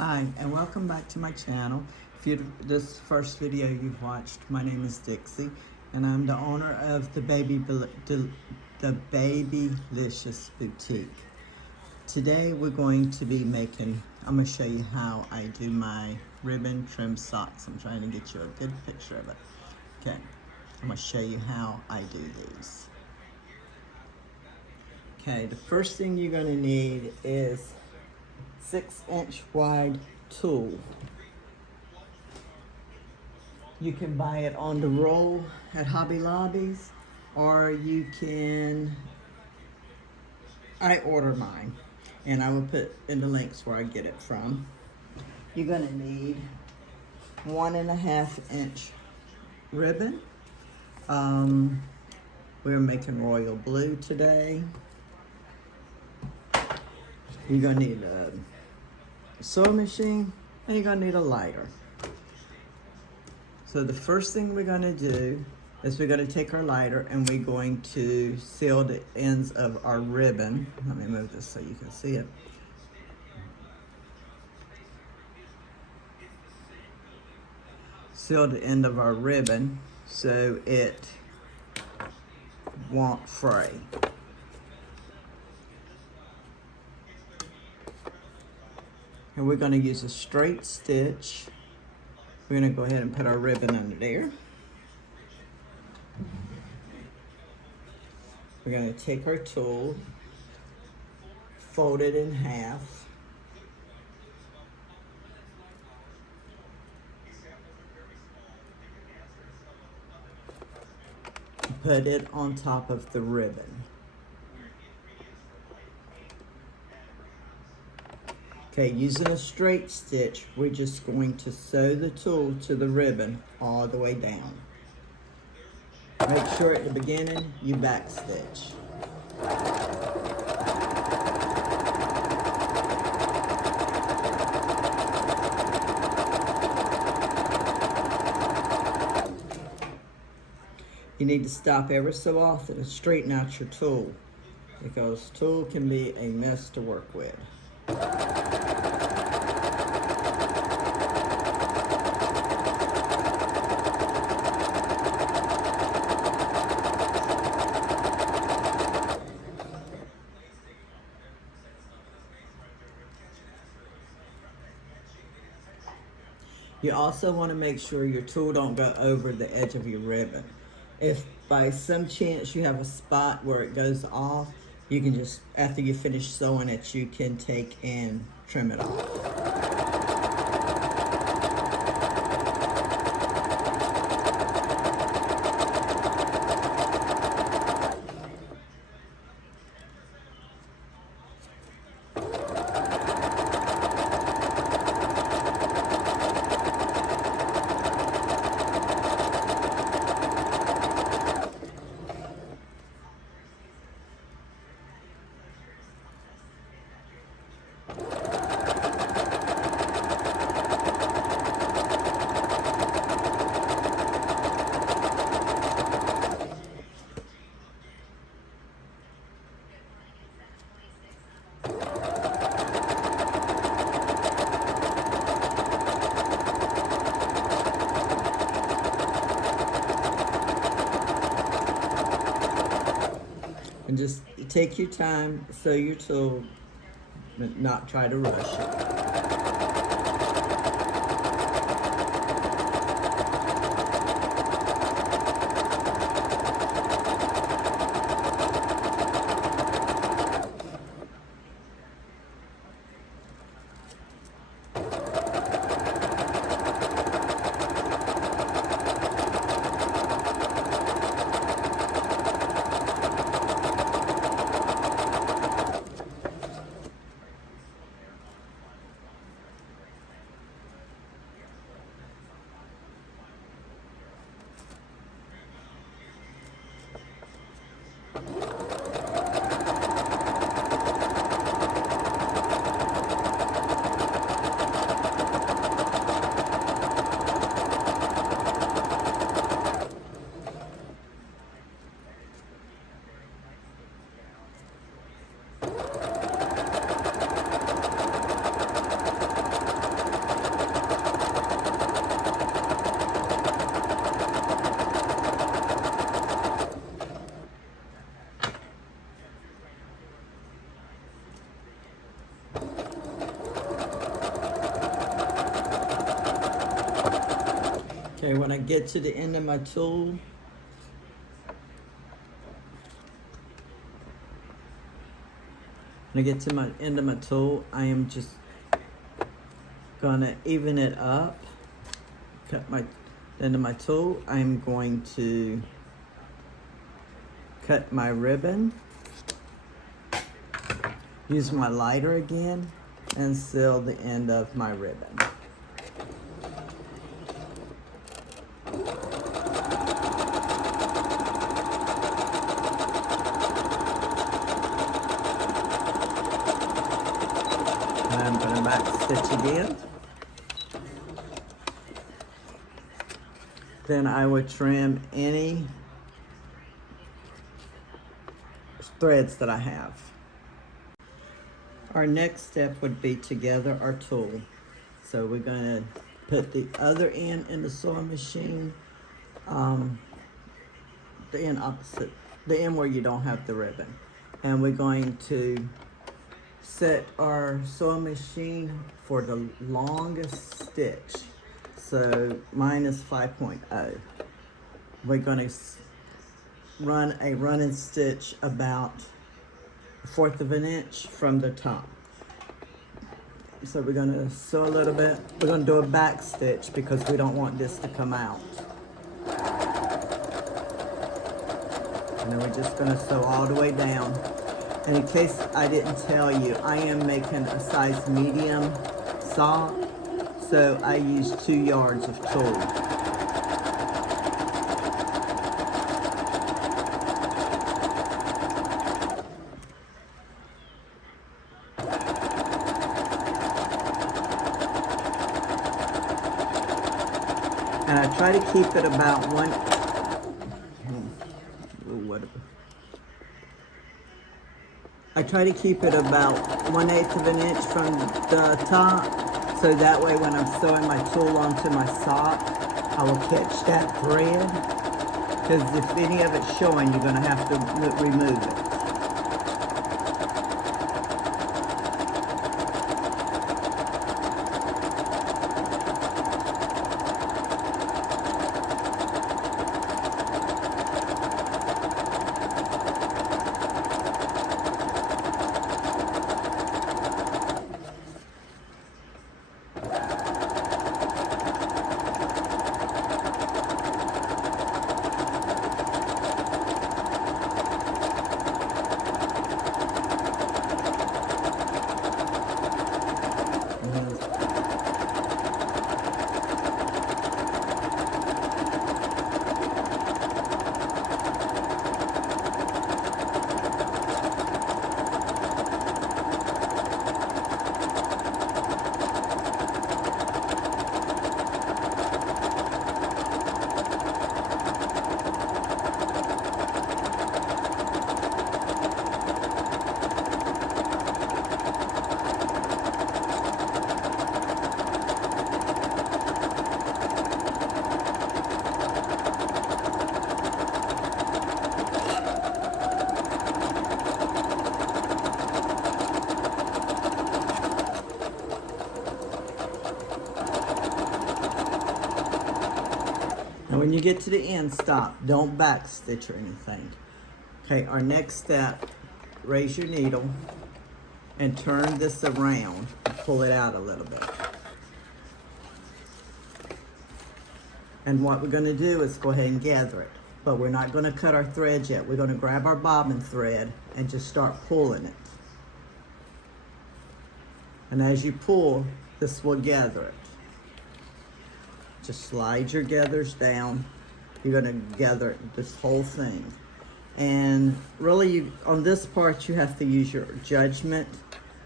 Hi, and welcome back to my channel. If this first video you've watched, my name is Dixie, and I'm the owner of the Babylicious Boutique. Today we're going to be I'm going to show you how I do my ribbon trim socks. I'm trying to get you a good picture of it. Okay, I'm going to show you how I do these. Okay, the first thing you're going to need is 6-inch wide tulle. You can buy it on the roll at Hobby Lobbies, or I order mine, and I will put in the links where I get it from. You're gonna need 1.5-inch ribbon. We're making royal blue today. You're gonna need a sewing machine, and you're gonna need a lighter. So the first thing we're gonna do is we're gonna take our lighter and we're going to seal the ends of our ribbon. Let me move this so you can see it. Seal the end of our ribbon so it won't fray. And we're going to use a straight stitch. We're going to go ahead and put our ribbon under there. We're going to take our tulle, fold it in half, put it on top of the ribbon. Okay, using a straight stitch, we're just going to sew the tulle to the ribbon all the way down. Make sure at the beginning you back stitch. You need to stop every so often and straighten out your tulle, because tulle can be a mess to work with. You also want to make sure your tulle don't go over the edge of your ribbon. If by some chance you have a spot where it goes off, you can just, after you finish sewing it, you can take and trim it off. And just take your time, sew your tulle, but not try to rush it. Okay, when I get to the end of my tulle, when I get to my end of my tulle, I am just gonna even it up. Cut my end of my tulle. I am going to cut my ribbon. Use my lighter again and seal the end of my ribbon. And I'm going to back stitch again. Then I would trim any threads that I have. Our next step would be to gather our tulle. So we're going to put the other end in the sewing machine, the end opposite, the end where you don't have the ribbon. And we're going to set our sewing machine for the longest stitch. So mine is 5.0. We're going to run a running stitch about 1/4 of an inch from the top. So we're going to sew a little bit. We're going to do a back stitch because we don't want this to come out. And then we're just going to sew all the way down. And in case I didn't tell you, I am making a size medium sock. So I use 2 yards of tulle. And I try to keep it about I try to keep it about 1/8 of an inch from the top, so that way when I'm sewing my tulle onto my sock, I will catch that thread. Because if any of it's showing, you're going to have to remove it. And when you get to the end, stop. Don't back stitch or anything. Okay, our next step, raise your needle and turn this around and pull it out a little bit. And what we're gonna do is go ahead and gather it. But we're not gonna cut our thread yet. We're gonna grab our bobbin thread and just start pulling it. And as you pull, this will gather it. Just slide your gathers down. You're gonna gather this whole thing. And really, on this part, you have to use your judgment.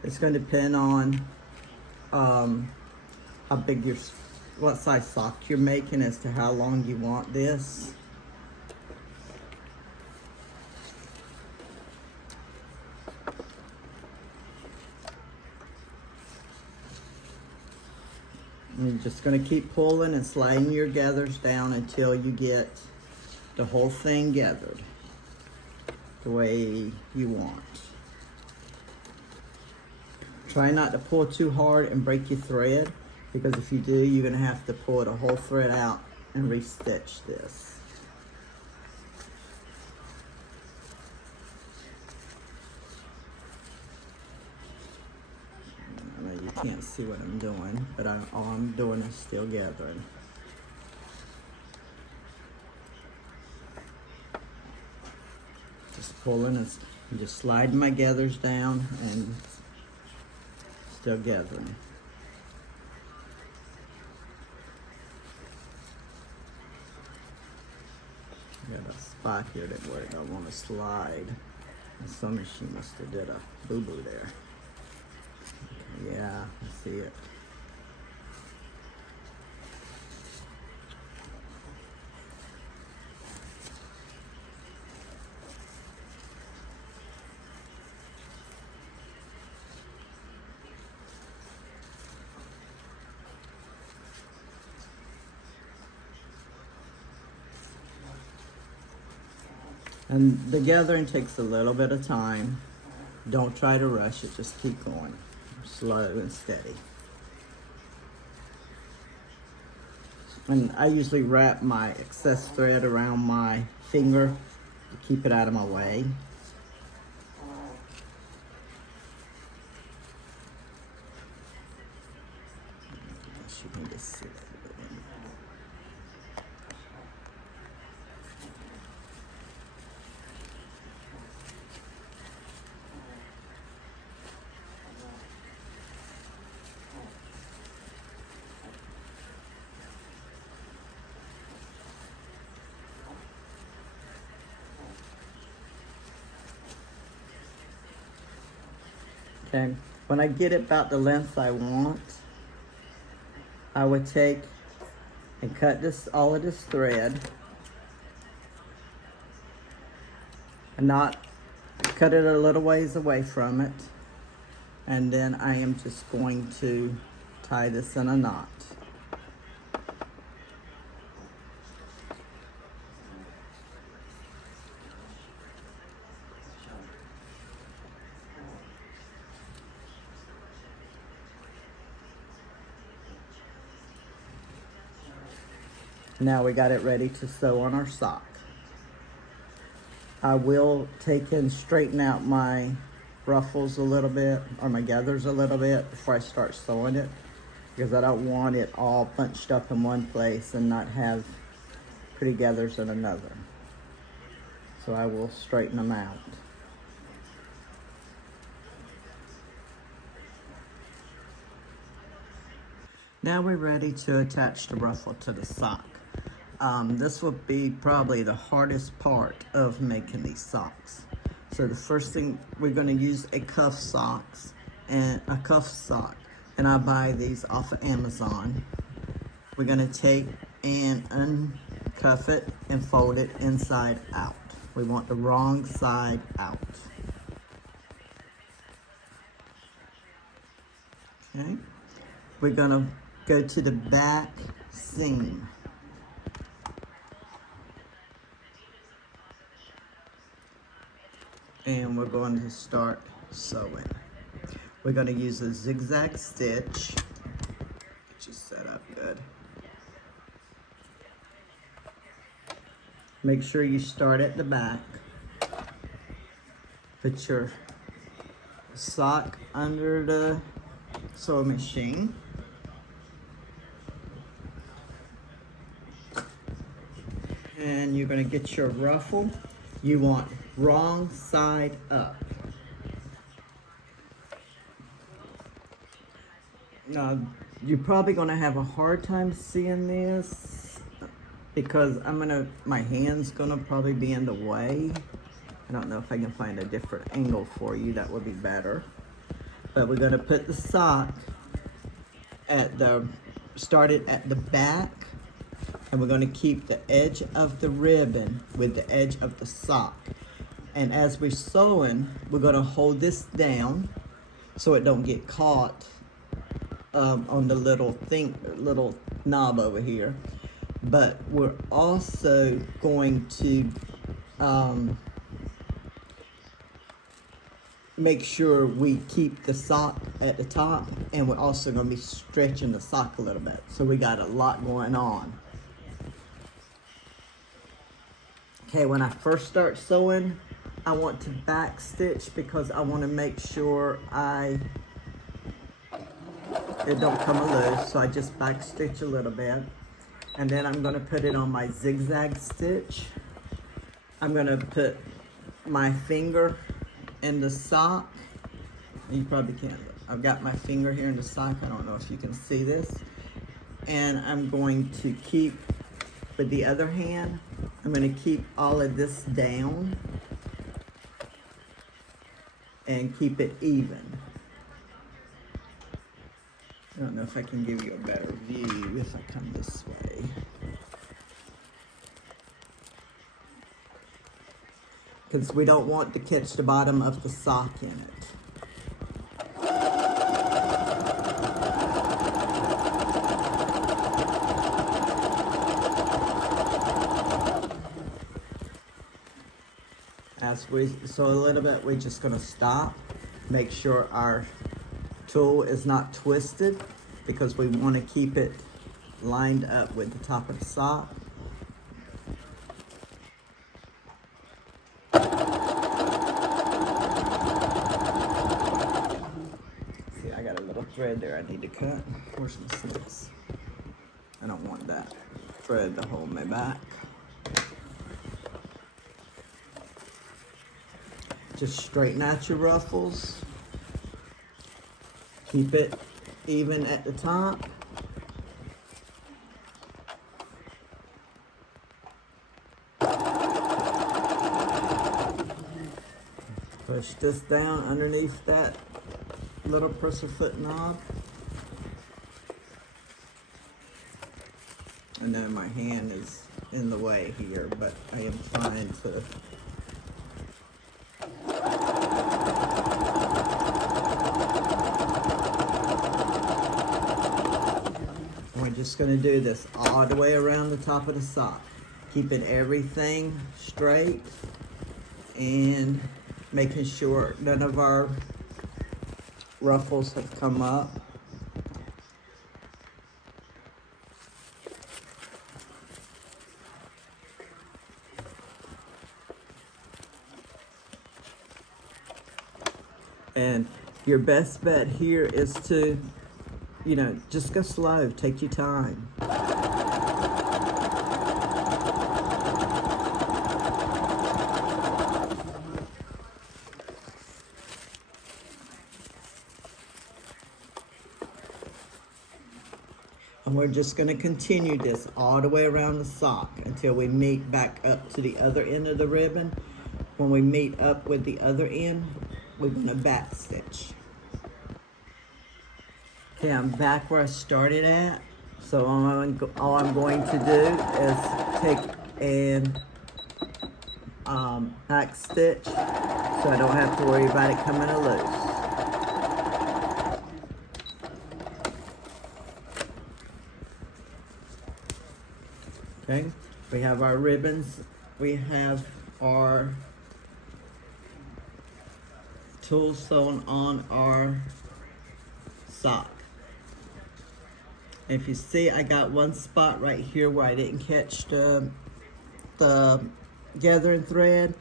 It's gonna depend on how big what size sock you're making as to how long you want this. You're just going to keep pulling and sliding your gathers down until you get the whole thing gathered the way you want. Try not to pull too hard and break your thread, because if you do, you're going to have to pull the whole thread out and restitch this. I know you can't see what I'm doing, but all I'm doing is still gathering. Just pulling and just sliding my gathers down and still gathering. Got a spot here that where I want to slide. And some machine must have did a boo-boo there. Okay, yeah, I see it. And the gathering takes a little bit of time. Don't try to rush it, just keep going. Slow and steady. And I usually wrap my excess thread around my finger to keep it out of my way. I guess you can just see that. Okay, when I get it about the length I want, I would take and cut all of this thread and not cut it a little ways away from it. And then I am just going to tie this in a knot. Now we got it ready to sew on our sock. I will take and straighten out my ruffles a little bit, or my gathers a little bit before I start sewing it, because I don't want it all bunched up in one place and not have pretty gathers in another. So I will straighten them out. Now we're ready to attach the ruffle to the sock. This will be probably the hardest part of making these socks. So the first thing, we're going to use a cuff sock, and I buy these off of Amazon. We're going to take and uncuff it and fold it inside out. We want the wrong side out. Okay, we're going to go to the back seam. And we're going to start sewing. We're going to use a zigzag stitch. Get you set up good. Make sure you start at the back. Put your sock under the sewing machine. And you're going to get your ruffle. You want wrong side up. Now, you're probably going to have a hard time seeing this because my hand's going to probably be in the way. I don't know if I can find a different angle for you that would be better. But we're going to put the sock started at the back, and we're going to keep the edge of the ribbon with the edge of the sock. And as we're sewing, we're going to hold this down so it don't get caught on the little knob over here. But we're also going to make sure we keep the sock at the top, and we're also going to be stretching the sock a little bit. So we got a lot going on. Okay, when I first start sewing, I want to back stitch because I want to make sure it don't come loose. So I just back stitch a little bit. And then I'm going to put it on my zigzag stitch. I'm going to put my finger in the sock. You probably can't. I've got my finger here in the sock. I don't know if you can see this. And I'm going to keep, with the other hand, I'm going to keep all of this down and keep it even. I don't know if I can give you a better view if I come this way. Because we don't want to catch the bottom of the sock in it. As we sew a little bit, we're just going to stop. Make sure our tulle is not twisted because we want to keep it lined up with the top of the sock. See, I got a little thread there I need to cut. Where's my scissors? I don't want that thread to hold me back. Just straighten out your ruffles. Keep it even at the top. Push this down underneath that little presser foot knob. I know my hand is in the way here, but I am trying to. We're just going to do this all the way around the top of the sock, keeping everything straight and making sure none of our ruffles have come up. And your best bet here is to, you know, just go slow, take your time. And we're just going to continue this all the way around the sock until we meet back up to the other end of the ribbon. When we meet up with the other end, we're going to back stitch. Okay, I'm back where I started at. So all I'm going to do is take and back stitch so I don't have to worry about it coming loose. Okay, we have our ribbons. We have our tulle sewn on our sock. If you see, I got one spot right here where I didn't catch the gathering thread.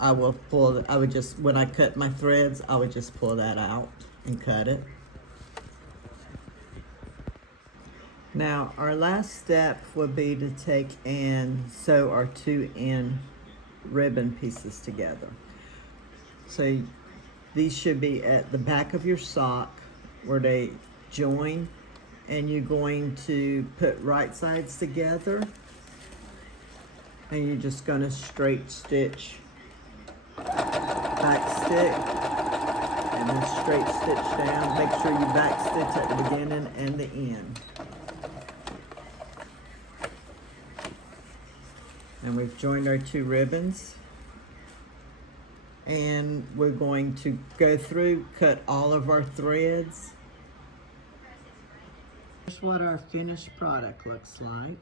I will pull, I would just, when I cut my threads, I would just pull that out and cut it. Now, our last step would be to take and sew our 2 end ribbon pieces together. So these should be at the back of your sock where they join, and you're going to put right sides together, and you're just going to straight stitch, back stick, and then straight stitch down. Make sure you back stitch at the beginning and the end. And we've joined our 2 ribbons. And we're going to go through, cut all of our threads. Here's what our finished product looks like.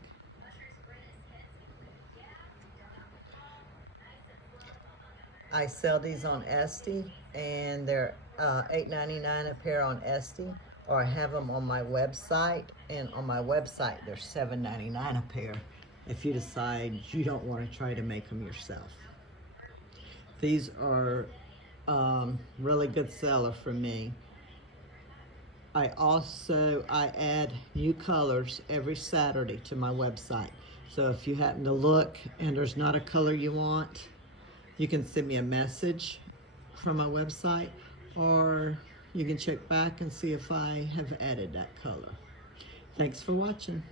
I sell these on Etsy, and they're $8.99 a pair on Etsy, or I have them on my website, and on my website they're $7.99 a pair. if you decide you don't want to try to make them yourself. These are really good seller for me. I add new colors every Saturday to my website. So if you happen to look and there's not a color you want, you can send me a message from my website, or you can check back and see if I have added that color. Thanks for watching.